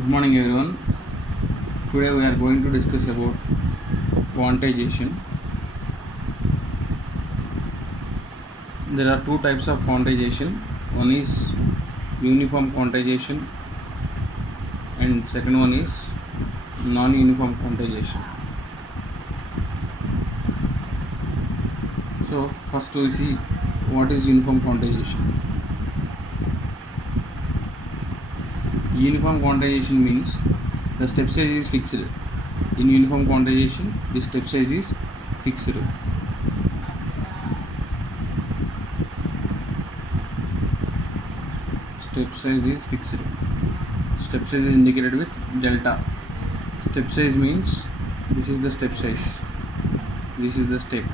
Good morning everyone. Today we are going to discuss about quantization. There are two types of quantization. One is uniform quantization and second one is non-uniform quantization. So first we see what is uniform quantization. Uniform quantization means the step size is fixed. In uniform quantization, the step size is fixed. Step size is fixed. Step size is indicated with delta. Step size means this is the step size. This is the step.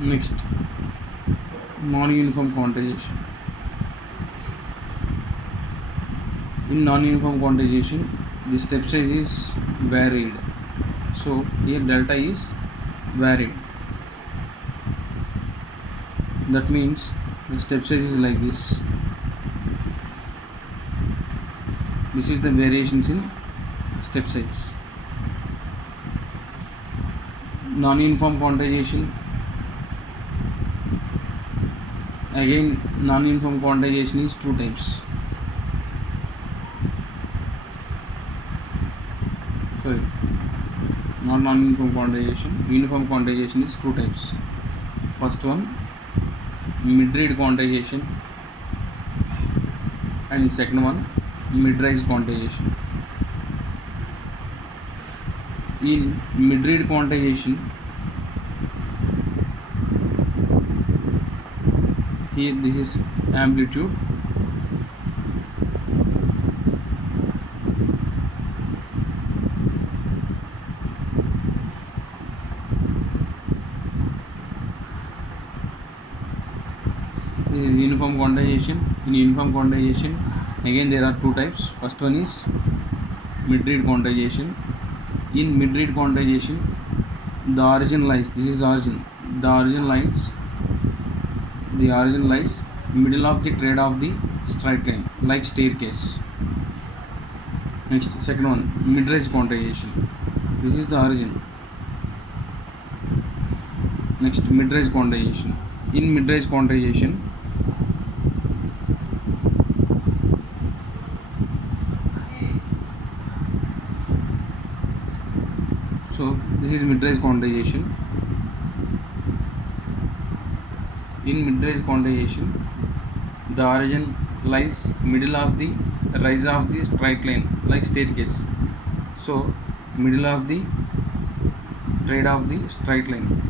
Next, non-uniform quantization. In non-uniform quantization, the step size is varied. So here delta is varied. That means the step size is like this. This is the variations in step size. Non-uniform quantization. Again, non-uniform quantization is two types. Not non-uniform quantization. Uniform quantization is two types. First one, mid-rate quantization, and second one, mid-rise quantization. In mid-rate quantization, here this is amplitude. This is uniform quantization. In uniform quantization, again there are two types. First one is mid-rate quantization. In mid-rate quantization, the origin lies. This is origin. The origin lies middle of the trade of the straight line, like staircase. Next, second one, mid-rise quantization. This is the origin. Next, mid-rise quantization. In mid-rise quantization, so this is mid-rise quantization. In mid-rise quantization, the origin lies middle of the rise of the straight line, like staircase. So middle of the trade of the straight line,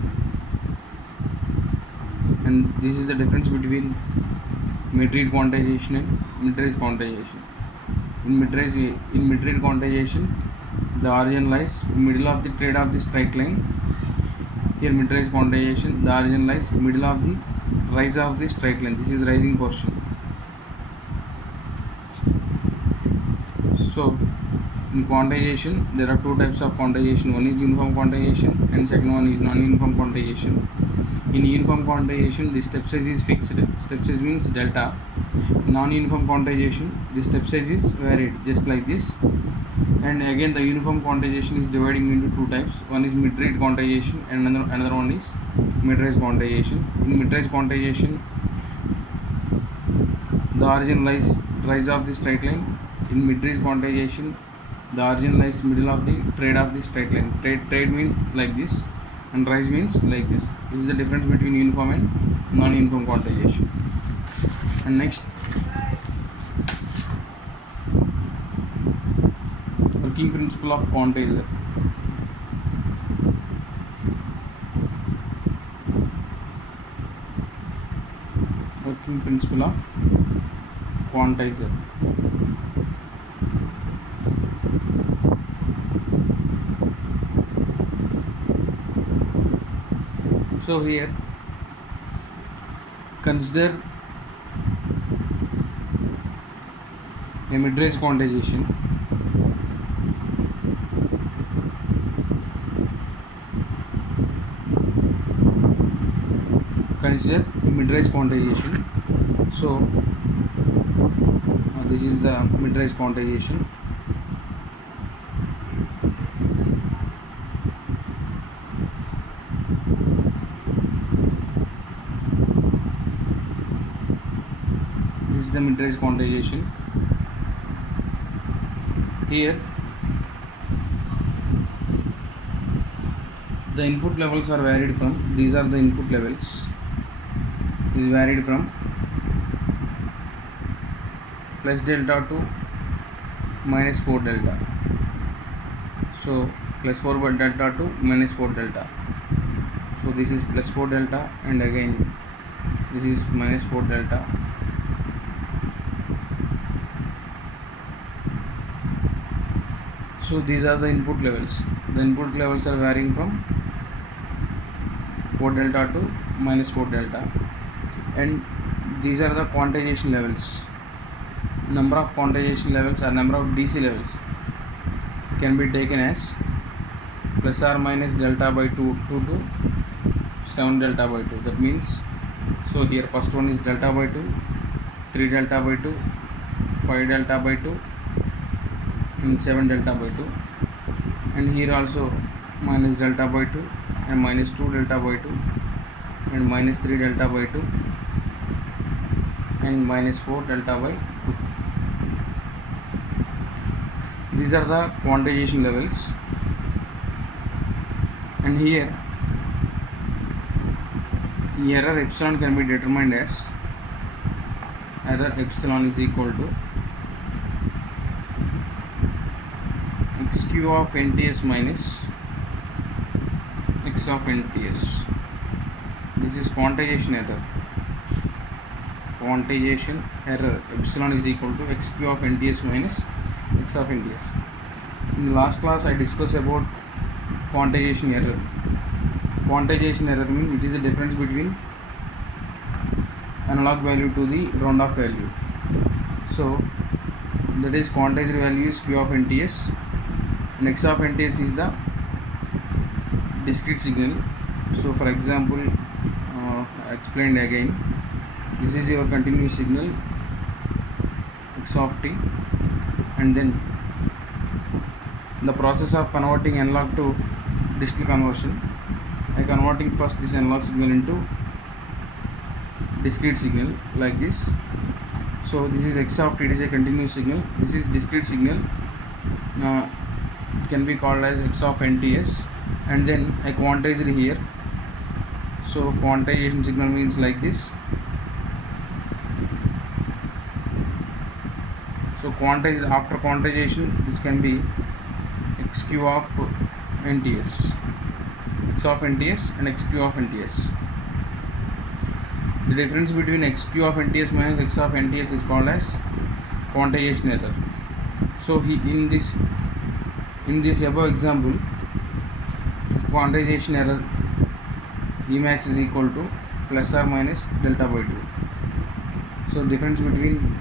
and this is the difference between mid-rate quantization and mid-rise quantization. In mid-rate quantization, the origin lies middle of the trade of the straight line. Here mid-rise quantization, the origin lies middle of the rise of the straight line. This is rising portion. So in quantization, there are two types of quantization. One is uniform quantization and second one is non-uniform quantization. In uniform quantization, the step size is fixed. Step size means delta. Non-uniform quantization, the step size is varied, just like this. And again, the uniform quantization is dividing into two types. One is mid-rate quantization and another one is mid-rise quantization. In mid-rise quantization, the origin lies rise of the straight line. In mid-rise quantization, the origin lies middle of the trade of the straight line. Trade means like this and rise means like this. This is the difference between uniform and non-uniform quantization. And next, working principle of quantizer. Working principle of quantizer. So here, consider a mid-rise quantization. Consider mid-rise quantization. So This is the mid-range quantization. This is the mid-range quantization. Here the input levels are varied from, these are the input levels, is varied from plus delta to minus 4 delta. So plus 4 delta to minus 4 delta. So this is plus 4 delta, and again this is minus 4 delta. So these are the input levels. The input levels are varying from 4 delta to minus 4 delta, and these are the quantization levels. Number of quantization levels or number of DC levels can be taken as plus or minus delta by 2 to 7 delta by 2. That means, so here first one is delta by 2, 3 delta by 2, 5 delta by 2, and 7 delta by 2, and here also minus delta by 2 and minus 2 delta by 2 and minus 3 delta by 2 and minus 4 delta by 2. These are the quantization levels, and here error epsilon can be determined as error epsilon is equal to xq of NTS minus x of NTS. This is quantization error. Quantization error epsilon is equal to xq of NTS minus x of NTS. In the last class I discussed about quantization error. Quantization error means it is the difference between analog value to the round off value. So that is quantized value is q of NTS, and x of NTS is the discrete signal. So for example, I explained again, this is your continuous signal x of t, and then the process of converting analog to digital conversion, I converting first this analog signal into discrete signal like this. So this is x of t, it is a continuous signal, this is discrete signal, can be called as x of NTS, and then I quantized here. So quantization signal means like this. So quantized, after quantization, this can be xq of NTS, x of NTS and xq of NTS. The difference between xq of NTS minus x of NTS is called as quantization error. So in this above example, quantization error Emax is equal to plus or minus delta by 2. So difference between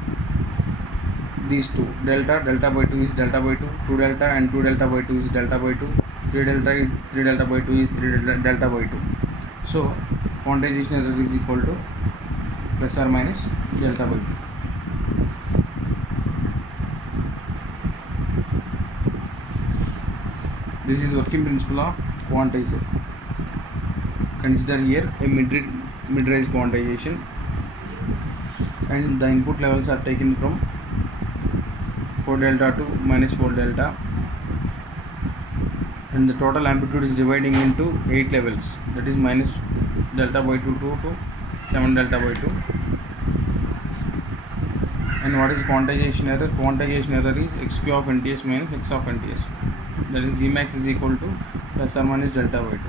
these two, delta by 2 is delta by 2, 2 delta and 2 delta by 2 is delta by 2, 3 delta by 2 is 3 delta by 2. So quantization error is equal to plus or minus delta by 2. This is working principle of quantizer. Consider here a mid-range quantization, and the input levels are taken from 4 delta to minus 4 delta, and the total amplitude is dividing into 8 levels, that is minus delta by 2 to 7 delta by 2. And what is quantization error? Quantization error is xq of NTS minus x of NTS, that is Emax is equal to plus or minus delta by 2.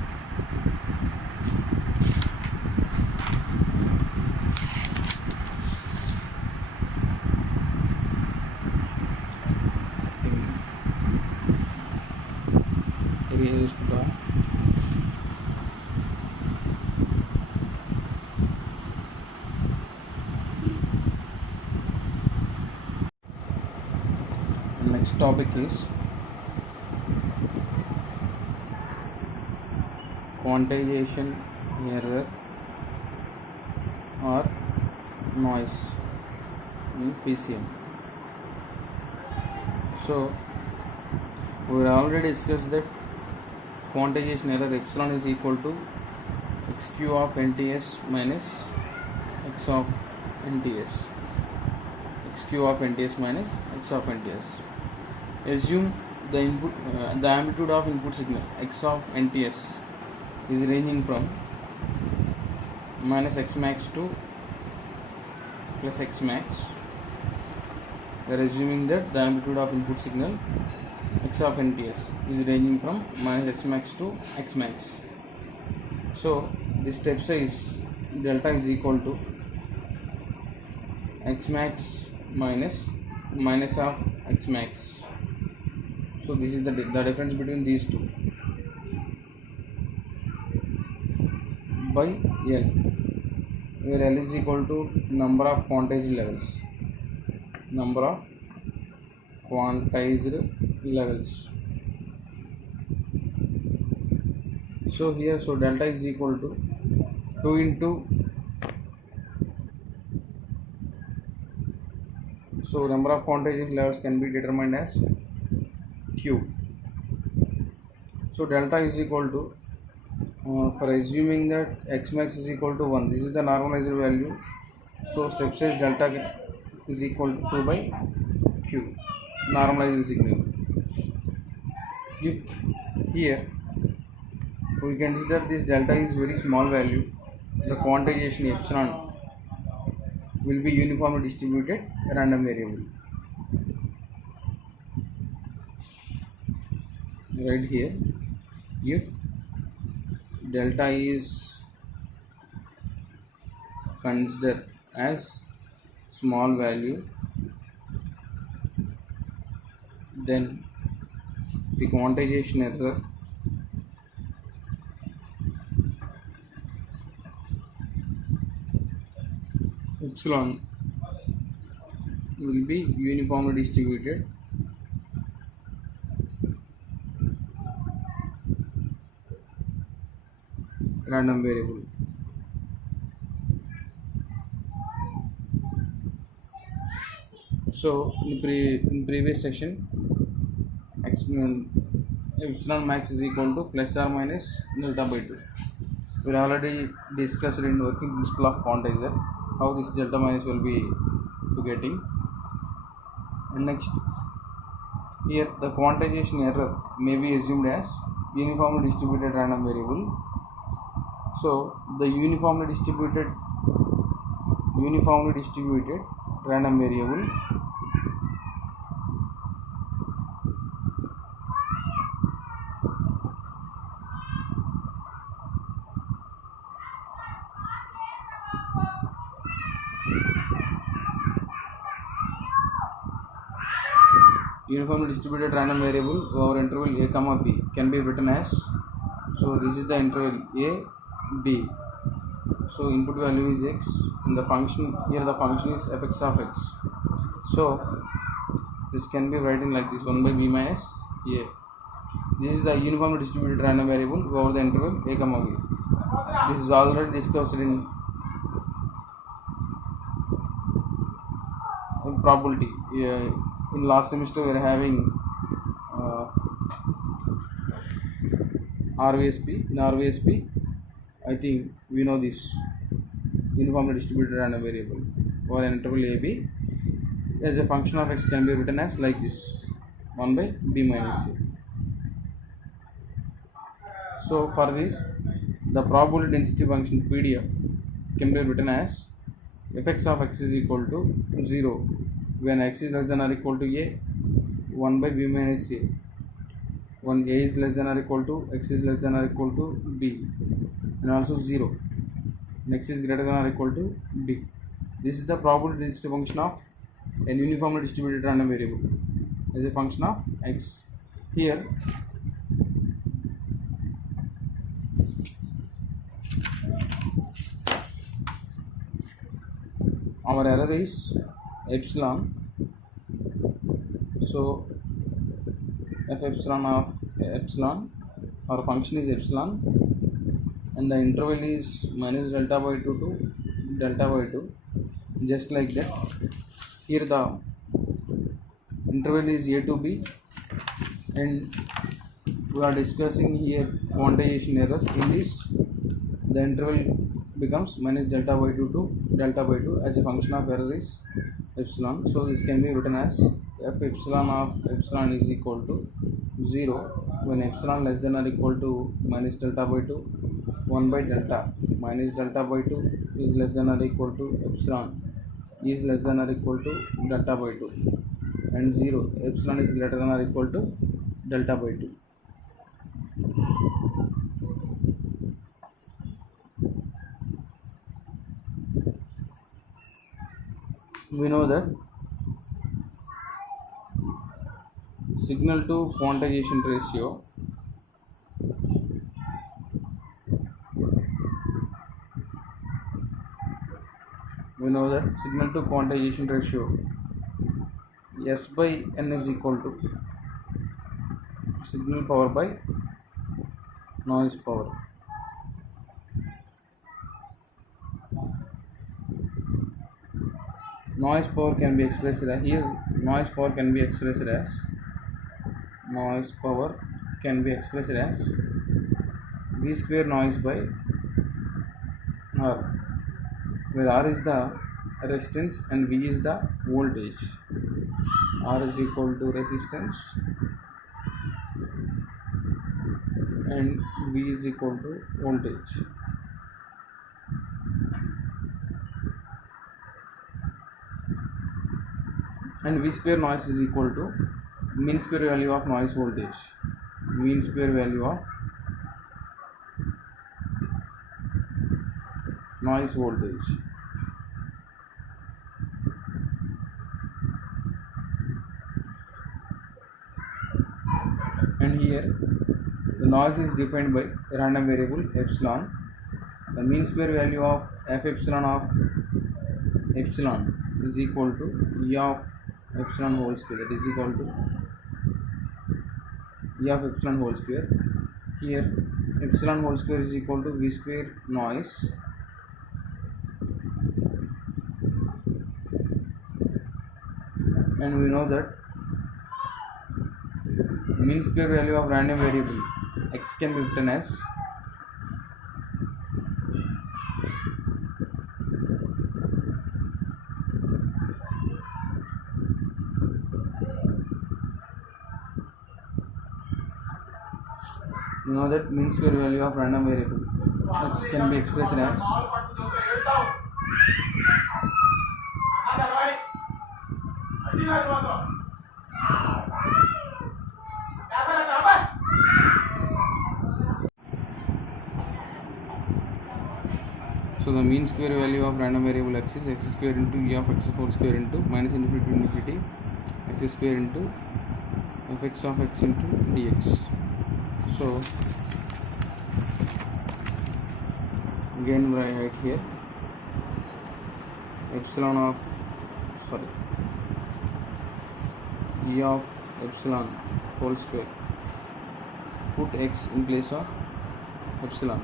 Next topic is quantization error or noise. in PCM. So we already discussed that quantization error epsilon is equal to xq of NTS minus x of NTS. xq of NTS minus x of NTS. Assume the amplitude of input signal x of NTS is ranging from minus x max to plus x max. We are assuming that the amplitude of input signal x of NTS is ranging from minus x max to x max. So this step size delta is equal to x max minus of x max. So this is the difference between these two by L, where L is equal to number of quantized levels. So here, delta is equal to 2 into, so number of quantized levels can be determined as Q. So delta is equal to, for assuming that x max is equal to 1, this is the normalized value, so step size delta is equal to 2 by Q, normalized signal. If here we consider this delta is very small value, the quantization epsilon will be uniformly distributed random variable. Right here, if delta is considered as small value, then the quantization error epsilon will be uniformly distributed random variable. So in previous session, epsilon max is equal to plus or minus delta by 2. We already discussed in working principle of quantizer how this delta minus will be getting. And next, here the quantization error may be assumed as uniformly distributed random variable. So the uniformly distributed random variable over interval a comma b can be written as, so this is the interval a b, so input value is x and the function, here the function is fx of x, so this can be written like this, 1 by b minus a. This is the uniformly distributed random variable over the interval a comma b. This is already discussed in probability. In last semester we are having RVSP. In RVSP, I think we know this uniformly distributed random variable over an interval AB as a function of x can be written as like this, 1 by b minus a. So for this, the probability density function PDF can be written as fx of x is equal to 0 when x is less than or equal to a, 1 by b minus a, when a is less than or equal to, x is less than or equal to b, and also 0 when x is greater than or equal to b. This is the probability density function of a uniformly distributed random variable as a function of x. Here our error is epsilon, so f epsilon of epsilon, our function is epsilon and the interval is minus delta by 2 to delta by 2, just like that. Here the interval is a to b, and we are discussing here quantization error. In this, the interval becomes minus delta by 2 to delta by 2 as a function of error is epsilon. So this can be written as f epsilon of epsilon is equal to 0 when epsilon less than or equal to minus delta by 2, 1 by delta minus delta by 2 is less than or equal to epsilon is less than or equal to delta by 2, and 0 epsilon is greater than or equal to delta by 2. We know that signal to quantization ratio S by n is equal to signal power by noise power. Noise power can be expressed as v square noise by r, where r is the resistance and v is the voltage. R is equal to resistance and v is equal to voltage. And v square noise is equal to mean square value of noise voltage. And here the noise is defined by random variable epsilon. The mean square value of f epsilon of epsilon is equal to E of epsilon whole square, that is equal to E of epsilon whole square. Here epsilon whole square is equal to v square noise and we know that mean square value of random variable x can be written as mean square value of random variable x can be expressed as so the mean square value of random variable x is x square into E of x whole square into minus infinity to infinity x square into fx of x into dx. So again right here epsilon of E of epsilon whole square, put x in place of epsilon,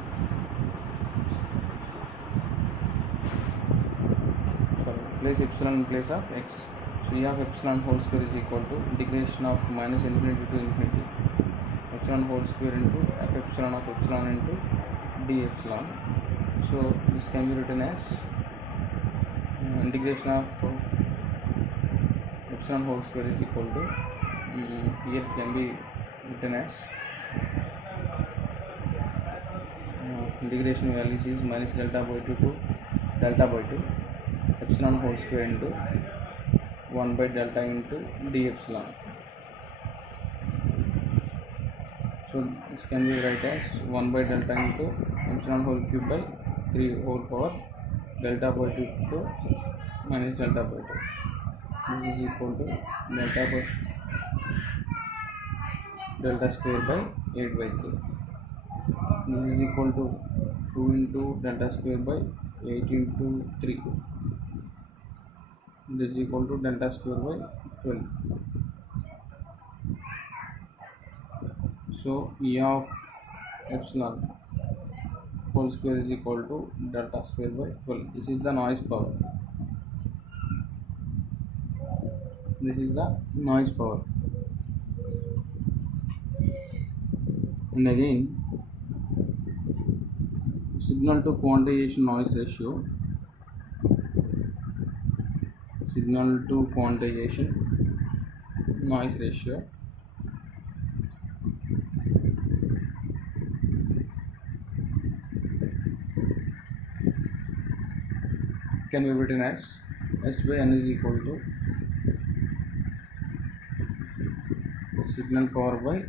place epsilon in place of x. So E of epsilon whole square is equal to integration of minus infinity to infinity epsilon whole square into f epsilon of epsilon into d epsilon. So this can be written as integration of epsilon whole square is equal to here can be written as integration values is minus delta by 2 to delta by 2 epsilon whole square into 1 by delta into d epsilon. So this can be write as 1 by delta into epsilon whole cube by 3 whole power delta by 2 to minus delta by 2. This is equal to delta square by 8 by 3. This is equal to 2 into delta square by 8 into 3. This is equal to delta square by 12. So E of epsilon whole square is equal to delta square by 12. This is the noise power. This is the noise power. And again, signal to quantization noise ratio. Signal to quantization noise ratio can be written as S by N is equal to signal power by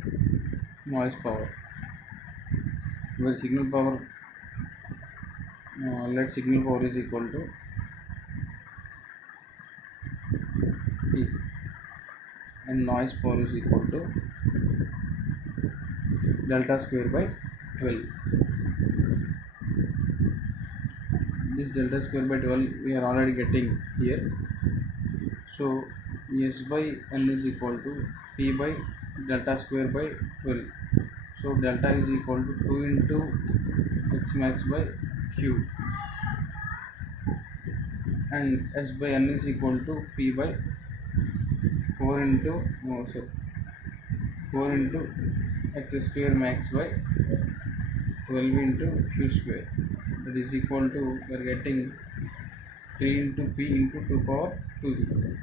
noise power, where signal power let signal power is equal to P and noise power is equal to delta square by 12. This delta square by 12 we are already getting here. So S by N is equal to P by delta square by 12. So delta is equal to 2 into X max by Q, and S by N is equal to P by 4 into 4 into X square max by 12 into Q square. That is equal to, we are getting 3 into P into 2 power 2.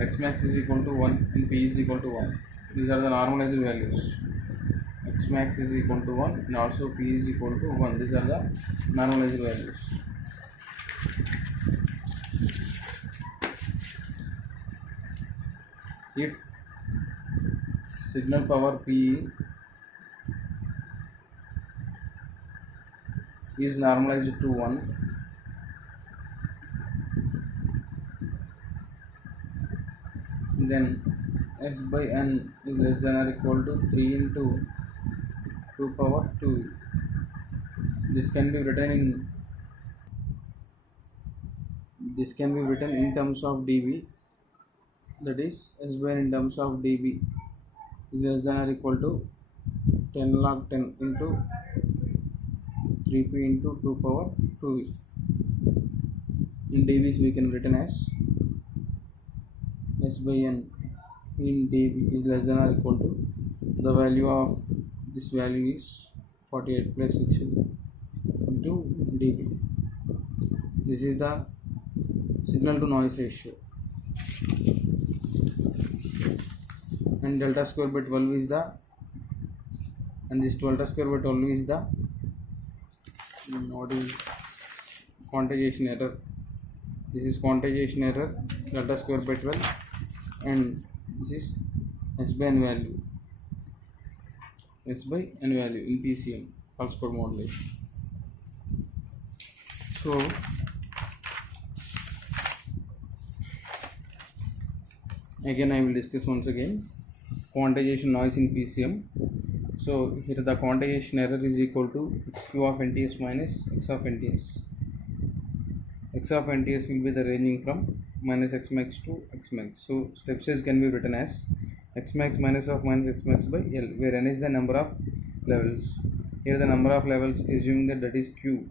X max is equal to 1 and P is equal to 1. These are the normalized values. X max is equal to 1 and also P is equal to 1. These are the normalized values. If signal power P is normalized to 1, then S by N is less than or equal to 3 into 2 power 2. This can be written in terms of dB, that is S by N in terms of dB is less than or equal to 10 log 10 into 3p into 2 power 2. In dBs we can written as S by N in dB is less than or equal to, the value of this value is 48 plus 60 into dB. This is the signal to noise ratio, and delta square by 12 is the, and this delta square by 12 is the what is quantization error. This is quantization error, delta square by 12, and this is S by N value, S by N value in PCM, pulse code modulation. So again I will discuss once again quantization noise in PCM. So here the quantization error is equal to Q of NTS minus X of NTS. X of NTS will be the ranging from minus X max to X max. So step size can be written as X max minus of minus X max by L, where N is the number of levels. Here the number of levels, assuming that is Q.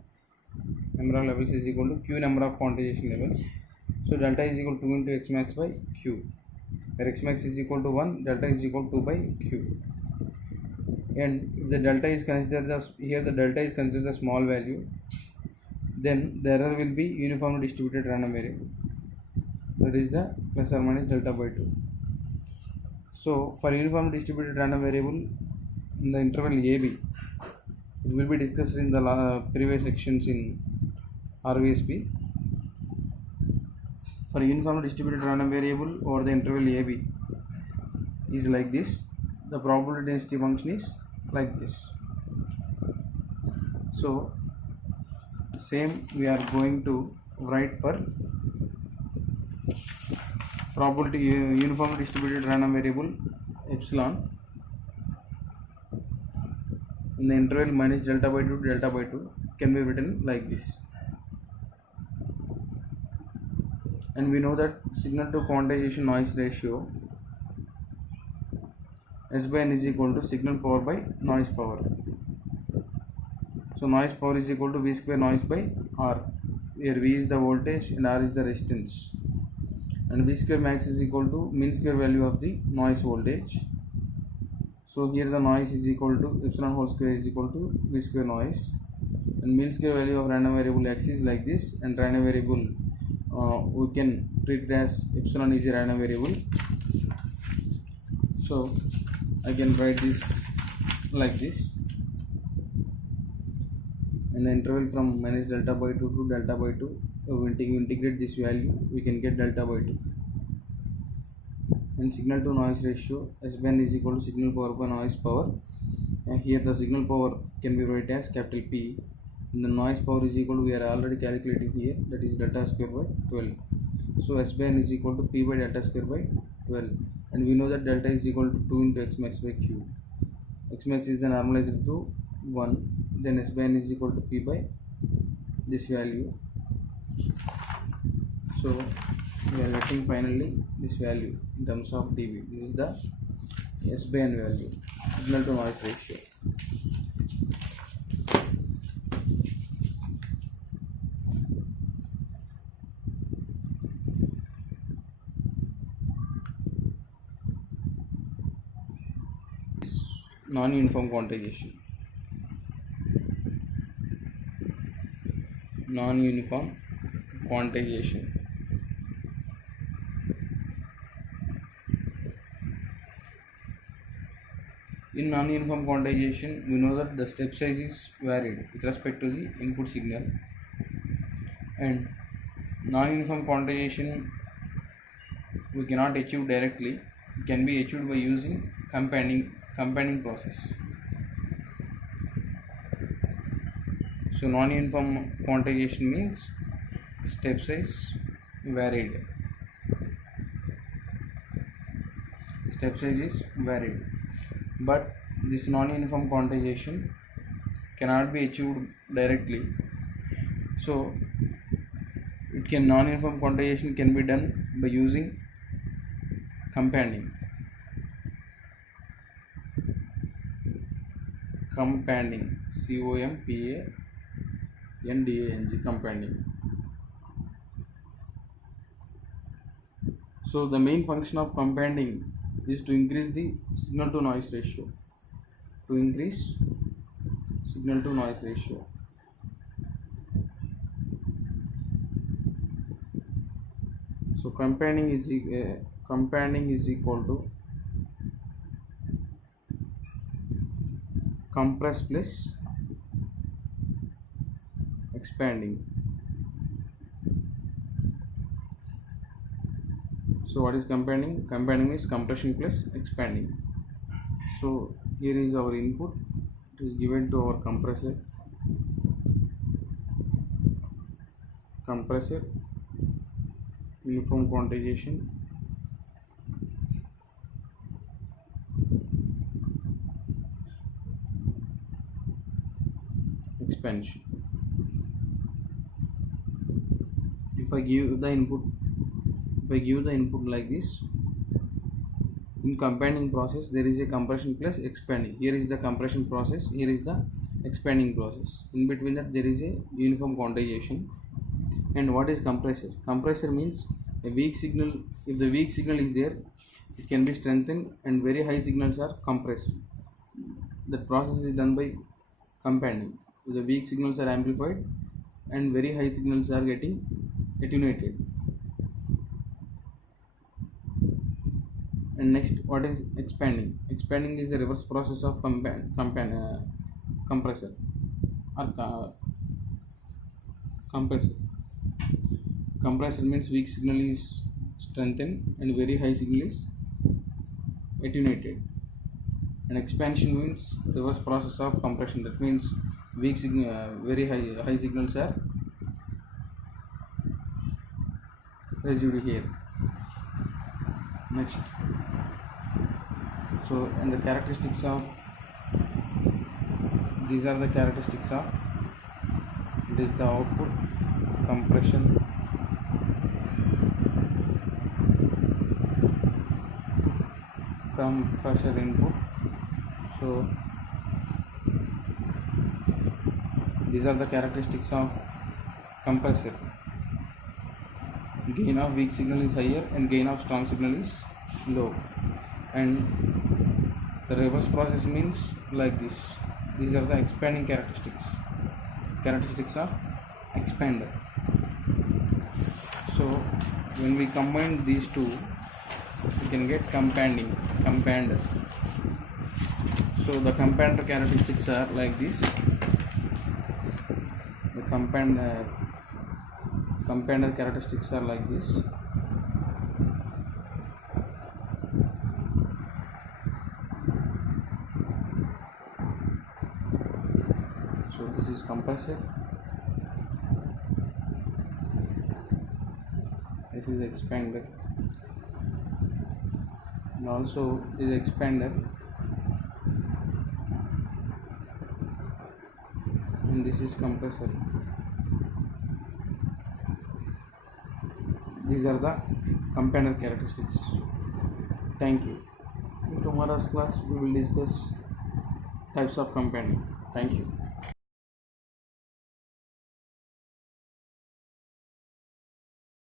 Number of levels is equal to Q number of quantization levels. So delta is equal to 2 into X max by Q, where X max is equal to 1, delta is equal to 2 by Q. And if the delta is considered as, here the delta is considered a small value, then the error will be uniformly distributed random variable, that is the plus or minus delta by 2. So for uniformly distributed random variable in the interval AB, it will be discussed in the previous sections in RVSP. For uniformly distributed random variable over the interval AB is like this. The probability density function is like this. So same we are going to write for probability uniformly distributed random variable epsilon in the interval minus delta by 2 can be written like this. And we know that signal to quantization noise ratio S by N is equal to signal power by noise power. So noise power is equal to V square noise by R, where V is the voltage and R is the resistance. and V square max is equal to mean square value of the noise voltage. So here the noise is equal to epsilon whole square is equal to V square noise, and mean square value of random variable x is like this, and random variable we can treat it as epsilon is a random variable. So I can write this like this, and the interval from minus delta by 2 to delta by 2, we integrate this value, we can get delta by 2. And signal to noise ratio S/N is equal to signal power by noise power, and here the signal power can be written as capital P, and the noise power is equal to, we are already calculating here, that is delta square by 12. So S/N is equal to P by delta square by 12, and we know that delta is equal to 2 into x max by q. X max is then normalized to 1, then S/N is equal to P by this value. So we are getting finally this value in terms of dB. This is the S/N value, signal to noise ratio. Non-uniform quantization. Non-uniform quantization. In non-uniform quantization, we know that the step size is varied with respect to the input signal, and non-uniform quantization we cannot achieve directly. It can be achieved by using compounding process. So non-uniform quantization means step size varied. Step size is varied, but this non-uniform quantization cannot be achieved directly. So non-uniform quantization can be done by using compounding. Compounding, C-O-M-P-A-N-D-A-N-G, compounding. So the main function of compounding is to increase the signal to noise ratio. To increase signal to noise ratio. So compounding is equal to compress plus expanding. So what is compounding? Compounding is compression plus expanding. So here is our input, it is given to our compressor, uniform quantization, expansion. If I give the input like this, in compounding process there is a compression plus expanding. Here is the compression process, here is the expanding process. In between that there is a uniform quantization. And what is compressor? Compressor means a weak signal. If the weak signal is there, it can be strengthened, and very high signals are compressed. That process is done by compounding. The weak signals are amplified and very high signals are getting attenuated. And next, what is expanding? Expanding is the reverse process of compressor or compressor. Compressor means weak signal is strengthened and very high signal is attenuated. And expansion means reverse process of compression. That means weak signal, very high signals are residue here. Next, so and the characteristics of these are the characteristics of this, the output, compression, compressor input. So these are the characteristics of compressor. gain of weak signal is higher and gain of strong signal is low. And the reverse process means like this. These are the expanding characteristics of expander. So when we combine these two, we can get compander. So the compander characteristics are like this. The compander characteristics are like this. So this is compressor, this is expander, and also this expander, and this is compressor. These are the compander characteristics. Thank you. In tomorrow's class we will discuss types of companding. Thank you.